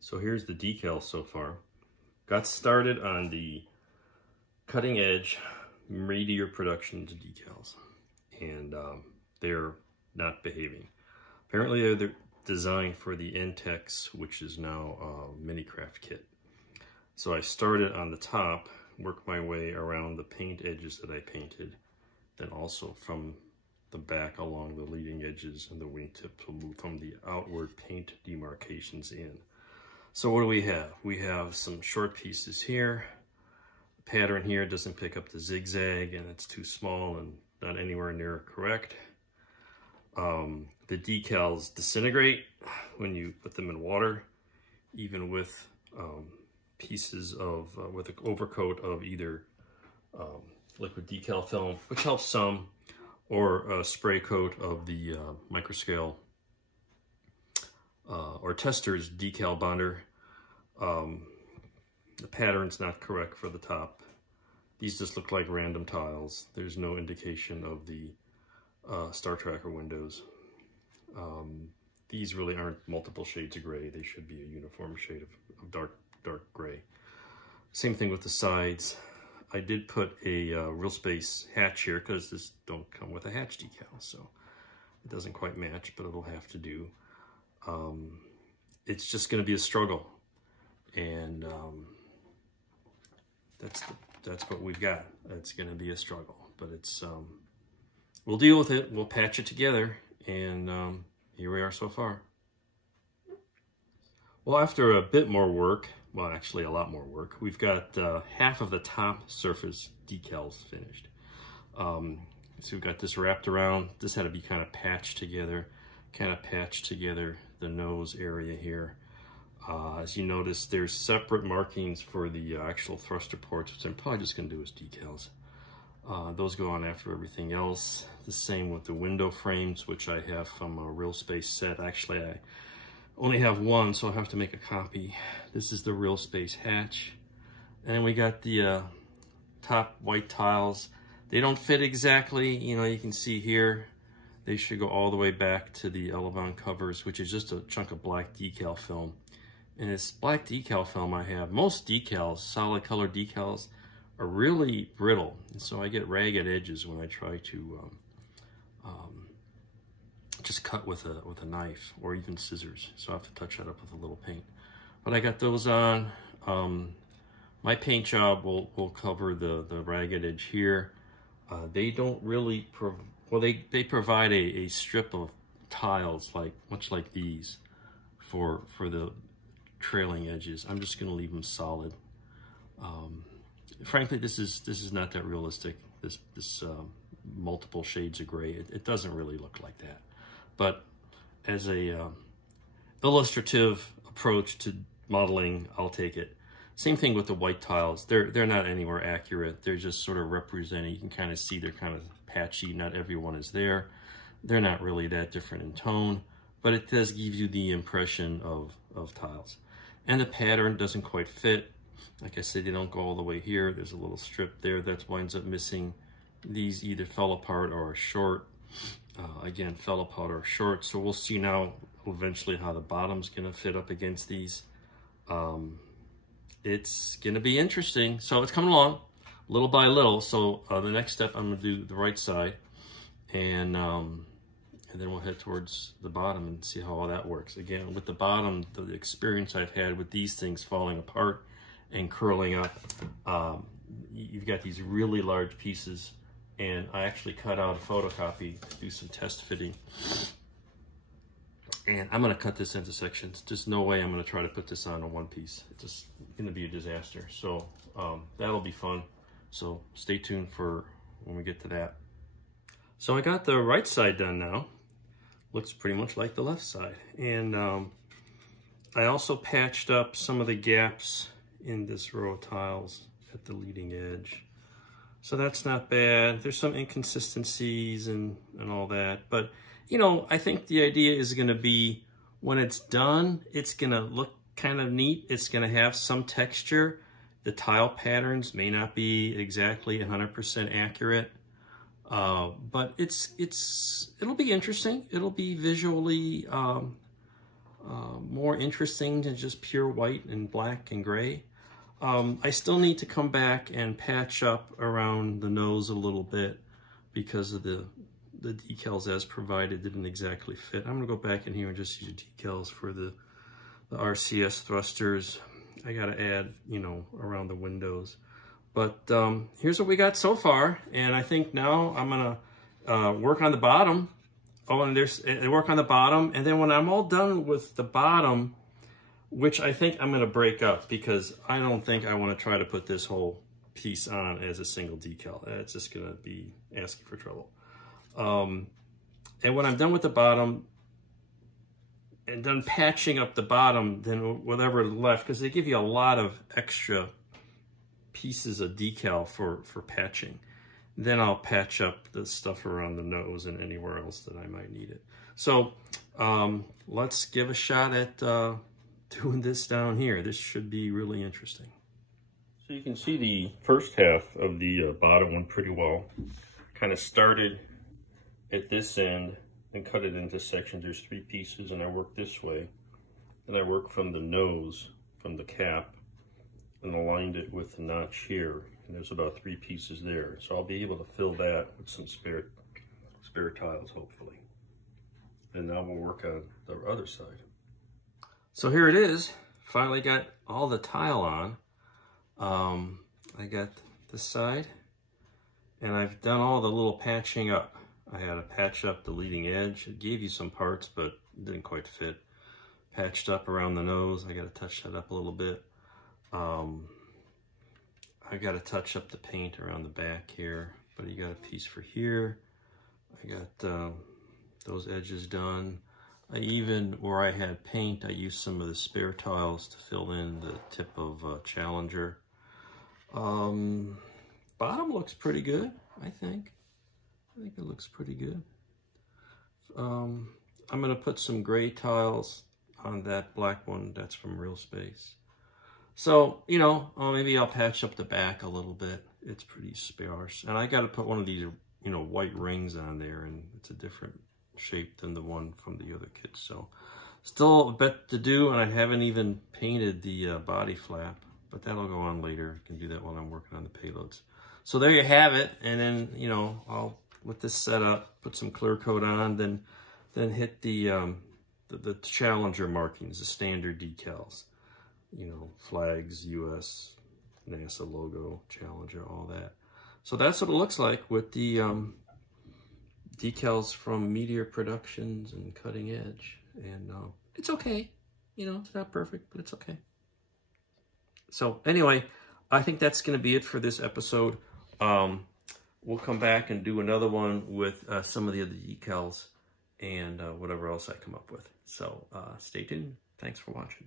So here's the decal so far. Got started on the cutting edge Meteor Productions decals, and they're not behaving. Apparently they're designed for the Intex, which is now a mini craft kit. So I started on the top, worked my way around the paint edges that I painted, then also from the back along the leading edges and the wingtips will move from the outward paint demarcations in. So what do we have? We have some short pieces here. The pattern here doesn't pick up the zigzag and it's too small and not anywhere near correct. The decals disintegrate when you put them in water, even with pieces of, with an overcoat of either liquid decal film, which helps some, or a spray coat of the microscale or tester's decal bonder. The pattern's not correct for the top. These just look like random tiles. There's no indication of the Star Tracker windows. These really aren't multiple shades of gray. They should be a uniform shade of dark gray. Same thing with the sides. I did put a real space hatch here because this don't come with a hatch decal, so it doesn't quite match, but it'll have to do. It's just going to be a struggle, and that's what we've got. It's going to be a struggle, but it's we'll deal with it. We'll patch it together, and here we are so far. Well, after a bit more work, well, actually a lot more work, we've got half of the top surface decals finished. So we've got this wrapped around. This had to be kind of patched together the nose area here. As you notice, there's separate markings for the actual thruster ports, which I'm probably just going to do as decals. Those go on after everything else. The same with the window frames, which I have from a real space set. Actually, I only have one, so I'll have to make a copy. This is the real space hatch. And we got the top white tiles. They don't fit exactly. You know, you can see here, they should go all the way back to the Elevon covers, which is just a chunk of black decal film. And this black decal film I have, most decals, solid color decals, are really brittle. And so I get ragged edges when I try to just cut with a knife or even scissors. So I have to touch that up with a little paint. But I got those on. My paint job will cover the ragged edge here. They don't really, they provide a strip of tiles, much like these, for the trailing edges. I'm just gonna leave them solid. Frankly, this is not that realistic. This multiple shades of gray, it doesn't really look like that. But as a illustrative approach to modeling, I'll take it. Same thing with the white tiles. They're not anywhere accurate. They're just sort of representing. You can kind of see they're kind of patchy. Not everyone is there. They're not really that different in tone, but it does give you the impression of tiles. And the pattern doesn't quite fit. Like I said, they don't go all the way here. There's a little strip there that winds up missing. These either fell apart or are short. Again, fell apart or short. So we'll see now eventually how the bottom's gonna fit up against these. It's gonna be interesting. So it's coming along little by little. So the next step, I'm gonna do the right side, and then we'll head towards the bottom and see how all that works. Again, with the bottom, the experience I've had with these things falling apart and curling up, you've got these really large pieces, and I actually cut out a photocopy to do some test fitting. And I'm gonna cut this into sections. Just no way I'm gonna try to put this on in one piece. It's just gonna be a disaster. So that'll be fun. So stay tuned for when we get to that. So I got the right side done now. Looks pretty much like the left side. And I also patched up some of the gaps in this row of tiles at the leading edge. So that's not bad. There's some inconsistencies and all that. But, you know, I think the idea is going to be when it's done, it's going to look kind of neat. It's going to have some texture. The tile patterns may not be exactly 100% accurate. But it'll be interesting. It'll be visually more interesting than just pure white and black and gray. I still need to come back and patch up around the nose a little bit because of the decals as provided didn't exactly fit. I'm gonna go back in here and just use decals for the RCS thrusters. I gotta add, you know, around the windows. But here's what we got so far, and I think now I'm gonna work on the bottom. Oh, and work on the bottom, and then when I'm all done with the bottom, which I think I'm gonna break up because I don't think I wanna try to put this whole piece on as a single decal. That's just gonna be asking for trouble. And when I'm done with the bottom and done patching up the bottom, then whatever left, because they give you a lot of extra pieces of decal for patching. Then I'll patch up the stuff around the nose and anywhere else that I might need it. So let's give a shot at doing this down here. This should be really interesting. So you can see the first half of the bottom one pretty well. Kind of started at this end and cut it into sections. There's 3 pieces, and I work this way. And I work from the nose, from the cap, and aligned it with the notch here. And there's about 3 pieces there. So I'll be able to fill that with some spare tiles, hopefully. And now we'll work on the other side. So here it is. Finally got all the tile on. I got this side, and I've done all the little patching up. I had to patch up the leading edge. It gave you some parts, but it didn't quite fit. Patched up around the nose. I got to touch that up a little bit. I got to touch up the paint around the back here, but you got a piece for here. I got those edges done. I even, where I had paint, I used some of the spare tiles to fill in the tip of Challenger. Bottom looks pretty good, I think. I think it looks pretty good. I'm gonna put some gray tiles on that black one. That's from Real Space. So, you know, maybe I'll patch up the back a little bit. It's pretty sparse. And I got to put one of these, you know, white rings on there, and it's a different shape than the one from the other kit. So, still a bit to do, and I haven't even painted the body flap, but that'll go on later. I can do that while I'm working on the payloads. So there you have it. And then, you know, I'll, with this setup, put some clear coat on, then hit the Challenger markings, the standard decals. You know, flags, US, NASA logo, Challenger, all that. So that's what it looks like with the decals from Meteor Productions and Cutting Edge. And it's okay. You know, it's not perfect, but it's okay. So anyway, I think that's going to be it for this episode. We'll come back and do another one with some of the other decals and whatever else I come up with. So stay tuned. Thanks for watching.